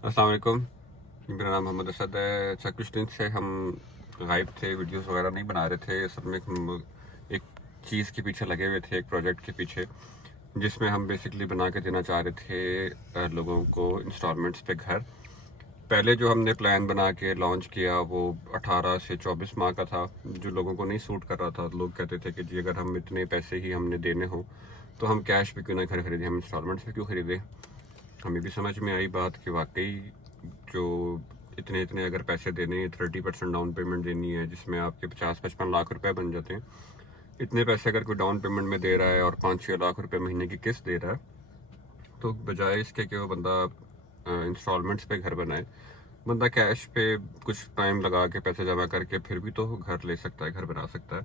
अस्सलाम वालेकुम। मेरा नाम मोहम्मद असद है। अच्छा, कुछ दिन से हम गायब थे, वीडियोस वगैरह नहीं बना रहे थे। असल में हम एक चीज़ के पीछे लगे हुए थे, एक प्रोजेक्ट के पीछे, जिसमें हम बेसिकली बना के देना चाह रहे थे लोगों को इंस्टॉलमेंट्स पे घर। पहले जो हमने प्लान बना के लॉन्च किया वो 18 से 24 माह का था, जो लोगों को नहीं सूट कर रहा था। लोग कहते थे कि जी अगर हम इतने पैसे ही हमने देने हो तो हम कैश पे क्यों ना घर खरीदें, हम इंस्टॉलमेंट्स पे क्यों खरीदें। हमें भी समझ में आई बात कि वाकई जो इतने इतने अगर पैसे देने, 30% डाउन पेमेंट देनी है जिसमें आपके 50-55 लाख रुपए बन जाते हैं। इतने पैसे अगर कोई डाउन पेमेंट में दे रहा है और 5-6 लाख रुपए महीने की किस्त दे रहा है, तो बजाय इसके कि वो बंदा इंस्टॉलमेंट्स पे घर बनाए, बंदा कैश पे कुछ टाइम लगा के पैसे जमा करके फिर भी तो घर ले सकता है, घर बना सकता है।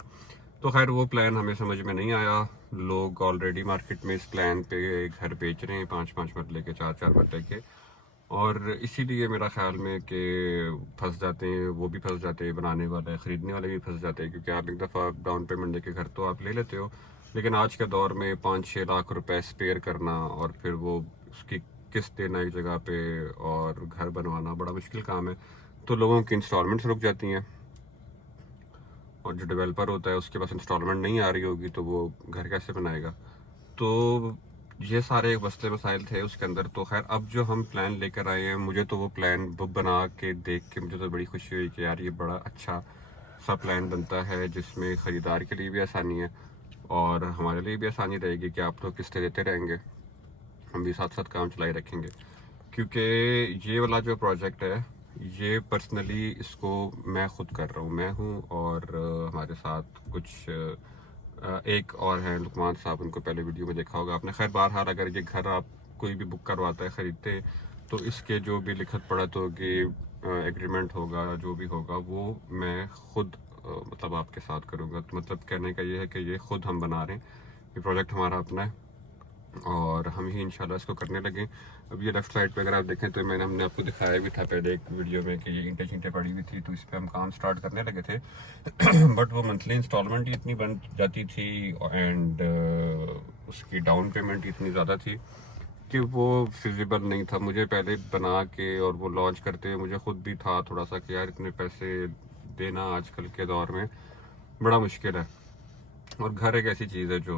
तो खैर वो प्लान हमें समझ में नहीं आया। लोग ऑलरेडी मार्केट में इस प्लान पे घर बेच रहे हैं, 5-5 मरले के, 4-4 मरले के। और इसीलिए मेरा ख्याल में कि फंस जाते हैं, वो भी फंस जाते हैं, बनाने वाले, ख़रीदने वाले भी फंस जाते हैं। क्योंकि आप एक दफ़ा डाउन पेमेंट देके घर तो आप ले लेते हो, लेकिन आज के दौर में 5-6 लाख रुपए स्पेयर करना और फिर वो उसकी किस्त देना एक जगह पे और घर बनवाना बड़ा मुश्किल काम है। तो लोगों की इंस्टॉलमेंट्स रुक जाती हैं और जो डेवलपर होता है उसके पास इंस्टॉलमेंट नहीं आ रही होगी तो वो घर कैसे बनाएगा। तो ये सारे मसले मसाइल थे उसके अंदर। तो खैर अब जो हम प्लान लेकर आए हैं, मुझे तो वो प्लान बना के देख के मुझे तो बड़ी खुशी हुई कि यार ये बड़ा अच्छा सा प्लान बनता है जिसमें ख़रीदार के लिए भी आसानी है और हमारे लिए भी आसानी रहेगी कि आप लोग किस्तें देते रहेंगे, हम भी साथ साथ काम चलाए रखेंगे। क्योंकि ये वाला जो प्रोजेक्ट है, ये पर्सनली इसको मैं खुद कर रहा हूँ, मैं हूँ और हमारे साथ कुछ एक और हैं, लुकमान साहब, उनको पहले वीडियो में देखा होगा आपने। खैर बहरहाल अगर ये घर आप कोई भी बुक करवाता है, ख़रीदते हैं, तो इसके जो भी लिखत पढ़त होगी, एग्रीमेंट होगा, जो भी होगा वो मैं खुद मतलब आपके साथ करूँगा। तो मतलब कहने का ये है कि ये खुद हम बना रहे हैं, ये प्रोजेक्ट हमारा अपना है और हम ही इंशाल्लाह इसको करने लगे। अब ये लेफ्ट साइड पे अगर आप देखें तो हमने आपको दिखाया भी था पहले एक वीडियो में कि ये ईंटें चींटें पड़ी हुई थी, तो इस पे हम काम स्टार्ट करने लगे थे। बट वो मंथली इंस्टॉलमेंट ही इतनी बन जाती थी एंड उसकी डाउन पेमेंट इतनी ज़्यादा थी कि वो फिजिबल नहीं था। मुझे पहले बना के और वो लॉन्च करते हुए मुझे खुद भी था थोड़ा सा कि यार इतने पैसे देना आजकल के दौर में बड़ा मुश्किल है। और घर एक ऐसी चीज़ है जो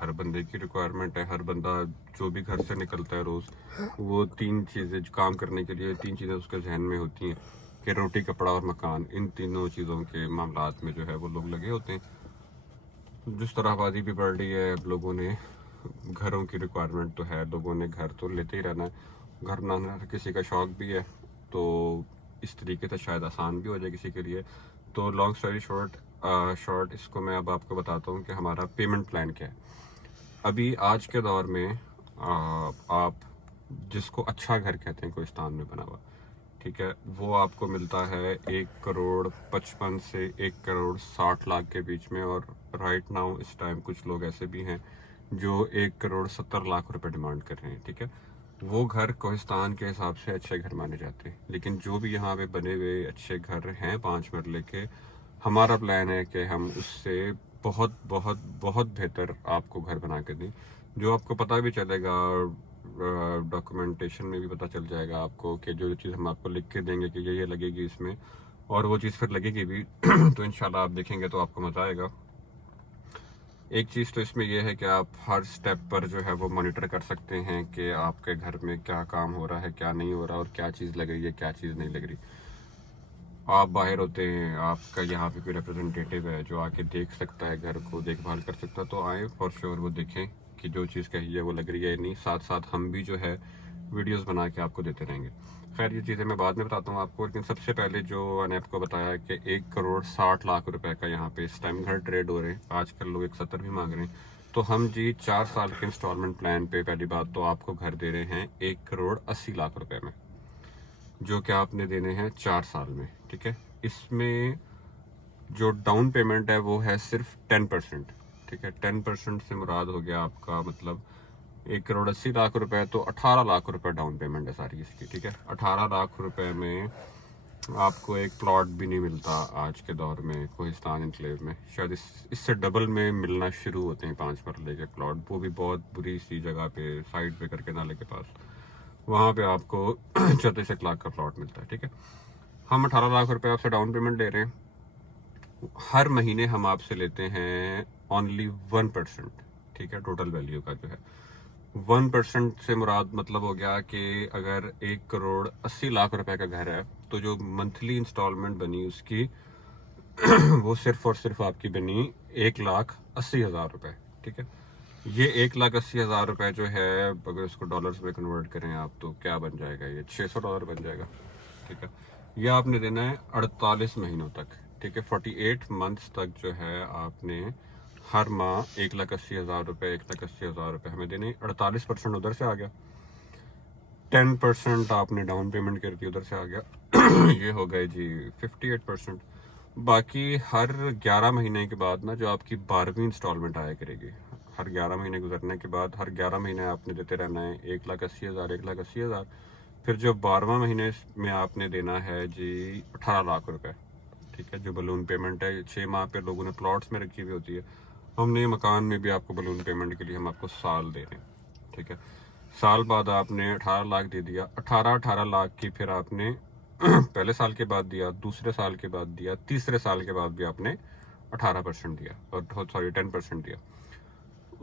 हर बंदे की रिक्वायरमेंट है। हर बंदा जो भी घर से निकलता है रोज़, वो 3 चीज़ें काम करने के लिए 3 चीज़ें उसके जहन में होती हैं कि रोटी, कपड़ा और मकान। इन तीनों चीज़ों के मामलात में जो है वो लोग लगे होते हैं। जिस तरह आबादी भी बढ़ रही है, अब लोगों ने घरों की रिक्वायरमेंट तो है, लोगों ने घर तो लेते ही रहना है। घर बनाना तो किसी का शौक भी है, तो इस तरीके से शायद आसान भी हो जाए किसी के लिए। तो लॉन्ग स्टोरी शॉर्ट इसको मैं अब आपको बताता हूँ कि हमारा पेमेंट प्लान क्या है। अभी आज के दौर में आप जिसको अच्छा घर कहते हैं कोहिस्तान में बना हुआ, ठीक है, वो आपको मिलता है 1,55 से 1,60,00,000 के बीच में। और राइट नाउ इस टाइम कुछ लोग ऐसे भी हैं जो 1,70,00,000 रुपए डिमांड कर रहे हैं, ठीक है। वो घर कोहिस्तान के हिसाब से अच्छे घर माने जाते हैं, लेकिन जो भी यहाँ पे बने हुए अच्छे घर हैं 5 मरले के, हमारा प्लान है कि हम उससे बहुत बहुत बहुत बेहतर आपको घर बना के दें, जो आपको पता भी चलेगा, डॉक्यूमेंटेशन में भी पता चल जाएगा आपको कि जो चीज़ हम आपको लिख के देंगे कि ये लगेगी इसमें, और वो चीज़ फिर लगेगी भी। तो इंशाल्लाह आप देखेंगे तो आपको मज़ा आएगा। एक चीज़ तो इसमें यह है कि आप हर स्टेप पर जो है वो मॉनिटर कर सकते हैं कि आपके घर में क्या काम हो रहा है, क्या नहीं हो रहा, और क्या चीज़ लग रही है, क्या चीज़ नहीं लग रही। आप बाहर होते हैं, आपका यहाँ पे कोई रिप्रेजेंटेटिव है जो आके देख सकता है, घर को देखभाल कर सकता है, तो आए फॉर श्योर वो देखें कि जो चीज़ कही है वो लग रही है नहीं। साथ साथ हम भी जो है वीडियोस बना के आपको देते रहेंगे। खैर ये चीज़ें मैं बाद में बताता हूँ आपको, लेकिन सबसे पहले जो मैंने आपको बताया कि 1,60,00,000 रुपए का यहाँ पे इस टाइम घर ट्रेड हो रहे हैं। आजकल लोग 1,70 भी मांग रहे हैं। तो हम जी 4 साल के इंस्टॉलमेंट प्लान पे पहली बात तो आपको घर दे रहे हैं 1,80,00,000 रुपए में, जो कि आपने देने हैं 4 साल में, ठीक है। इसमें जो डाउन पेमेंट है वो है सिर्फ 10%, ठीक है। 10% से मुराद हो गया आपका मतलब 1,80,00,000 रुपए, तो 18 लाख रुपए डाउन पेमेंट है सारी इसकी, ठीक है। 18 लाख रुपए में आपको एक प्लॉट भी नहीं मिलता आज के दौर में कोहिस्तान एनक्लेव में। शायद इससे डबल में मिलना शुरू होते हैं 5 मरले के प्लॉट, वो भी बहुत बुरी सी जगह पे, साइड पे करके नाले के पास। वहाँ पे आपको 34 लाख का प्लॉट मिलता है। ठीक है, हम 18 लाख रुपए आपसे डाउन पेमेंट ले रहे हैं। हर महीने हम आपसे लेते हैं ओनली 1%, ठीक है, टोटल वैल्यू का जो है 1% से मुराद मतलब हो गया कि अगर 1 करोड़ 80 लाख रुपए का घर है तो जो मंथली इंस्टॉलमेंट बनी उसकी वो सिर्फ और सिर्फ आपकी बनी 1,80,000 रुपए। ठीक है, ये 1,80,000 रुपए जो है अगर इसको डॉलर्स में कन्वर्ट करें आप तो क्या बन जाएगा, ये $600 बन जाएगा। ठीक है, ये आपने देना है 48 महीनों तक। ठीक है, 48 मंथ्स तक जो है आपने हर माह 1,80,000 रुपए 1,80,000 रुपए हमें देने। 48% उधर से आ गया, 10% आपने डाउन पेमेंट कर दी, उधर से आ गया ये हो गए जी 58%। बाकी हर 11 महीने के बाद ना जो आपकी 12वीं इंस्टॉलमेंट आया करेगी, हर 11 महीने गुजरने के बाद हर 11 महीने आपने देते रहना है 1,80,000 1,80,000। फिर जो 12वां महीने में आपने देना है जी 18 लाख रुपए। ठीक है, जो बलून पेमेंट है 6 माह पे लोगों ने प्लॉट्स में रखी हुई होती है, हमने मकान में भी आपको बलून पेमेंट के लिए हम आपको साल दे रहे हैं। ठीक है, साल बाद आपने 18 लाख दे दिया, 18 लाख की फिर आपने पहले साल के बाद दिया, दूसरे साल के बाद दिया, तीसरे साल के बाद भी आपने 18% दिया और सॉरी 10% दिया।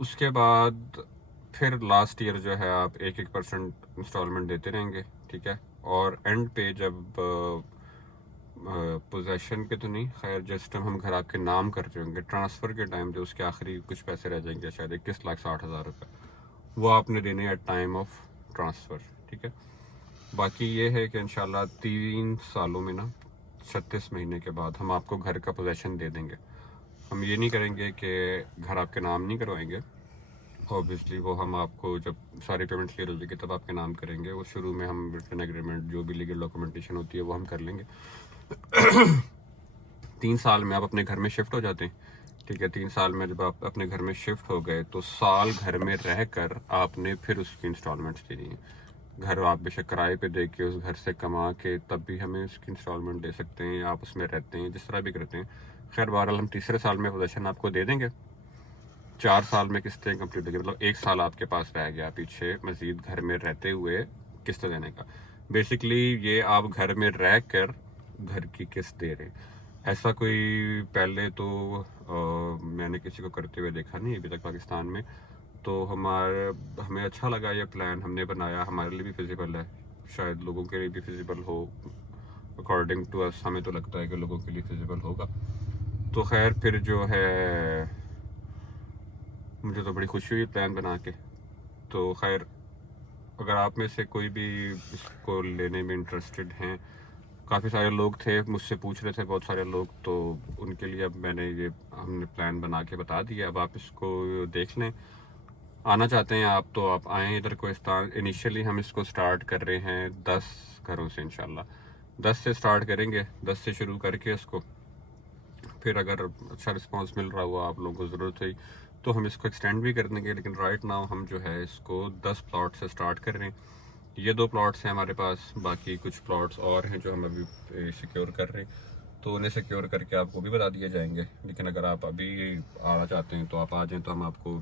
उसके बाद फिर लास्ट ईयर जो है आप 1% इंस्टॉलमेंट देते रहेंगे। ठीक है, और एंड पे जब पोजेशन के तो नहीं, खैर जिस टाइम हम घर आपके नाम कर रहे होंगे ट्रांसफ़र के टाइम जो उसके आखिरी कुछ पैसे रह जाएंगे शायद 21,60,000 रुपये, वो आपने देने एट टाइम ऑफ ट्रांसफ़र। ठीक है, बाकी ये है कि इंशाल्लाह 3 सालों में ना 36 महीने के बाद हम आपको घर का पोजेशन दे देंगे। हम ये नहीं करेंगे कि घर आपके नाम नहीं करवाएंगे, ऑब्वियसली वो हम आपको जब सारी पेमेंट क्लियर हो जाएगी तब आपके नाम करेंगे। वो शुरू में हम रिटन एग्रीमेंट जो भी लीगल डॉक्यूमेंटेशन होती है वो हम कर लेंगे। 3 साल में आप अपने घर में शिफ्ट हो जाते हैं। ठीक है, 3 साल में जब आप अपने घर में शिफ्ट हो गए तो साल घर में रहकर आपने फिर उसकी इंस्टॉलमेंट्स देनी है। घर आप बेशक किराए पे दे के उस घर से कमा के तब भी हमें उसकी इंस्टॉलमेंट दे सकते हैं, आप उसमें रहते हैं, जिस तरह भी करते हैं। खैर बहरहाल हम तीसरे साल में पोजेशन आपको दे देंगे। 4 साल में किस्तें कंप्लीट होगी, मतलब 1 साल आपके पास रह गया पीछे मजीद घर में रहते हुए किस्त देने का। बेसिकली ये आप घर में रह कर घर की किस्त दे रहे हैं। ऐसा कोई पहले तो मैंने किसी को करते हुए देखा नहीं अभी तक पाकिस्तान में। तो हमें अच्छा लगा ये प्लान हमने बनाया, हमारे लिए भी फिजिबल है, शायद लोगों के लिए भी फिजिबल हो। अकॉर्डिंग टू अस हमें तो लगता है कि लोगों के लिए फिजिबल होगा। तो खैर फिर जो है मुझे तो बड़ी खुशी हुई प्लान बना के। तो खैर अगर आप में से कोई भी इसको लेने में इंटरेस्टेड हैं, काफ़ी सारे लोग थे मुझसे पूछ रहे थे बहुत सारे लोग, तो उनके लिए अब हमने प्लान बना के बता दिया। अब आप इसको देख लें, आना चाहते हैं आप तो आप आएँ इधर कोहिस्तान। इनिशियली हम इसको स्टार्ट कर रहे हैं 10 घरों से इंशाल्लाह। 10 से स्टार्ट करेंगे, 10 से शुरू करके इसको फिर अगर अच्छा रिस्पांस मिल रहा हुआ, आप लोगों को ज़रूरत हुई तो हम इसको एक्सटेंड भी कर देंगे। लेकिन राइट नाउ हम जो है इसको 10 प्लॉट से स्टार्ट कर रहे हैं। ये 2 प्लॉट्स हैं हमारे पास, बाकी कुछ प्लॉट्स और हैं जो हम अभी सिक्योर कर रहे हैं, तो उन्हें सिक्योर करके आपको भी बता दिए जाएंगे। लेकिन अगर आप अभी आना चाहते हैं तो आप आ जाएं, तो हम आपको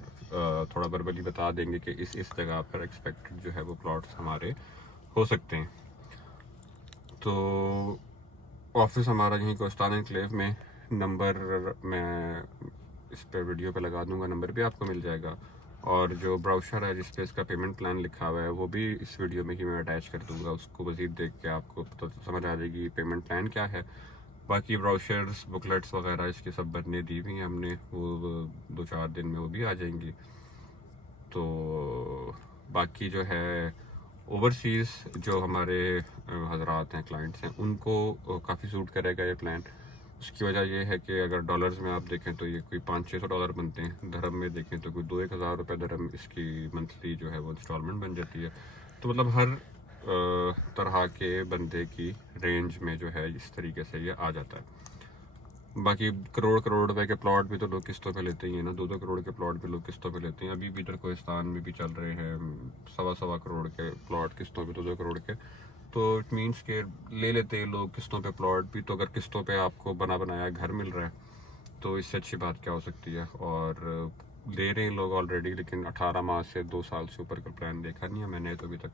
थोड़ा वर्बली बता देंगे कि इस जगह पर एक्सपेक्टेड जो है वो प्लॉट्स हमारे हो सकते हैं। तो ऑफिस हमारा यहीं कोस्तान एनक्लेव में, नंबर मैं इस पे वीडियो पे लगा दूंगा, नंबर भी आपको मिल जाएगा। और जो ब्राउशर है जिस पे इसका पेमेंट प्लान लिखा हुआ है वो भी इस वीडियो में ही मैं अटैच कर दूंगा, उसको मज़ीद देख के आपको तो समझ आ जाएगी पेमेंट प्लान क्या है। बाकी ब्राउशर्स बुकलेट्स वगैरह इसकी सब बनने दी हुई हैं हमने, वो 2-4 दिन में वो भी आ जाएंगी। तो बाकी जो है ओवरसीज़ जो हमारे हजरात हैं, क्लाइंट्स हैं, उनको काफ़ी सूट करेगा ये प्लान। उसकी वजह ये है कि अगर डॉलर्स में आप देखें तो ये कोई $500-600 बनते हैं, धर्म में देखें तो कोई 2-1 हज़ार रुपये धर्म इसकी मंथली जो है वो इंस्टॉलमेंट बन जाती है। तो मतलब हर तरह के बंदे की रेंज में जो है इस तरीके से ये आ जाता है। बाकी करोड़ रुपए के प्लॉट भी तो लोग किस्तों पे लेते ही हैं ना, 2-2 करोड़ के प्लॉट भी लोग किस्तों पे लेते हैं। अभी भी इधर कोहिस्तान में भी चल रहे हैं 1.25 करोड़ के प्लॉट किस्तों पे, 2-2 करोड़ के। तो इट मीन्स के ले लेते हैं लोग किस्तों पे प्लॉट भी। तो अगर किस्तों पे आपको बना बनाया घर मिल रहा है तो इससे अच्छी बात क्या हो सकती है। और ले रहे हैं लोग ऑलरेडी, लेकिन 18 माह से 2 साल से ऊपर का प्लान देखा नहीं है मैंने तो अभी तक।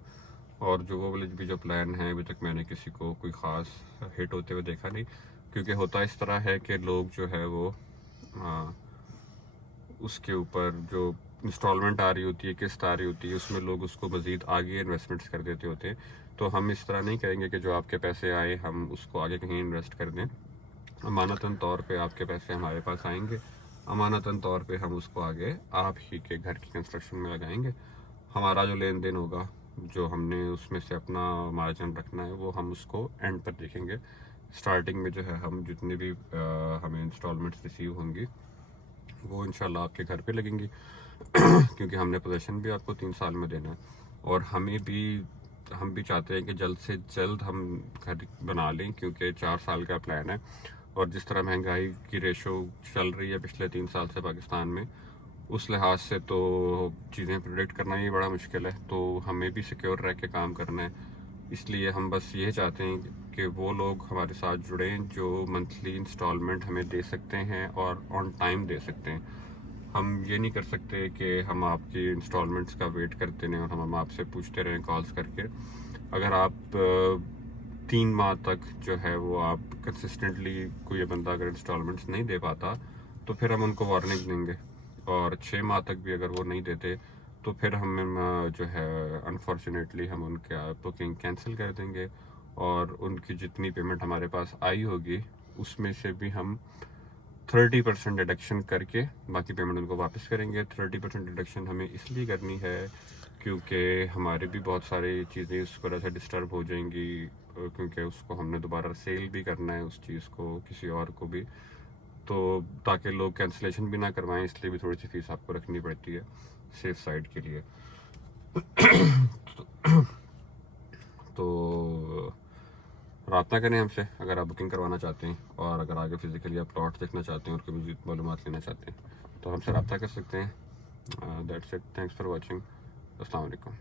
और जो वो वाले भी जो प्लान है अभी तक मैंने किसी को कोई ख़ास हिट होते हुए देखा नहीं, क्योंकि होता इस तरह है कि लोग जो है वो उसके ऊपर जो इंस्टॉलमेंट आ रही होती है, किस्त आ रही होती है, उसमें लोग उसको मज़ीद आगे इन्वेस्टमेंट्स कर देते होते हैं। तो हम इस तरह नहीं करेंगे कि जो आपके पैसे आए हम उसको आगे कहीं इन्वेस्ट कर दें। अमानतन तौर पे आपके पैसे हमारे पास आएंगे, अमानतन तौर पे हम उसको आगे आप ही के घर की कंस्ट्रक्शन में लगाएंगे। हमारा जो लेन देन होगा, जो हमने उसमें से अपना मार्जिन रखना है, वो हम उसको एंड पर देखेंगे। स्टार्टिंग में जो है हम जितनी भी हमें इंस्टॉलमेंट्स रिसीव होंगी वो इंशाल्लाह आपके घर पे लगेंगी क्योंकि हमने पोजीशन भी आपको 3 साल में देना है, और हम भी चाहते हैं कि जल्द से जल्द हम घर बना लें, क्योंकि 4 साल का प्लान है। और जिस तरह महंगाई की रेशो चल रही है पिछले 3 साल से पाकिस्तान में, उस लिहाज से तो चीज़ें प्रिडिक्ट करना ही बड़ा मुश्किल है। तो हमें भी सिक्योर रह के काम करना है। इसलिए हम बस ये चाहते हैं कि वो लोग हमारे साथ जुड़ें जो मंथली इंस्टॉलमेंट हमें दे सकते हैं और ऑन टाइम दे सकते हैं। हम ये नहीं कर सकते कि हम आपकी इंस्टॉलमेंट्स का वेट करते रहें और हम आपसे पूछते रहें कॉल्स करके। अगर आप 3 माह तक जो है वो आप कंसिस्टेंटली कोई बंदा अगर इंस्टॉलमेंट्स नहीं दे पाता तो फिर हम उनको वार्निंग देंगे, और 6 माह तक भी अगर वो नहीं देते तो फिर हम जो है अनफॉर्चुनेटली हम उनका बुकिंग कैंसिल कर देंगे, और उनकी जितनी पेमेंट हमारे पास आई होगी उसमें से भी हम 30% डिडक्शन करके बाकी पेमेंट उनको वापस करेंगे। 30% डिडक्शन हमें इसलिए करनी है क्योंकि हमारे भी बहुत सारी चीज़ें इस वजह से डिस्टर्ब हो जाएंगी, क्योंकि उसको हमने दोबारा सेल भी करना है उस चीज़ को किसी और को भी, तो ताकि लोग कैंसिलेशन भी ना करवाएं, इसलिए भी थोड़ी सी फीस आपको रखनी पड़ती है सेफ साइड के लिए। तो रब्ता करें हमसे अगर आप बुकिंग करवाना चाहते हैं, और अगर आगे फिजिकली आप प्लॉट देखना चाहते हैं और कोई मज़ीद मालूमात लेना चाहते हैं तो हमसे रब्ता कर सकते हैं। That's it, thanks for watching, अस्सलाम वालेकुम।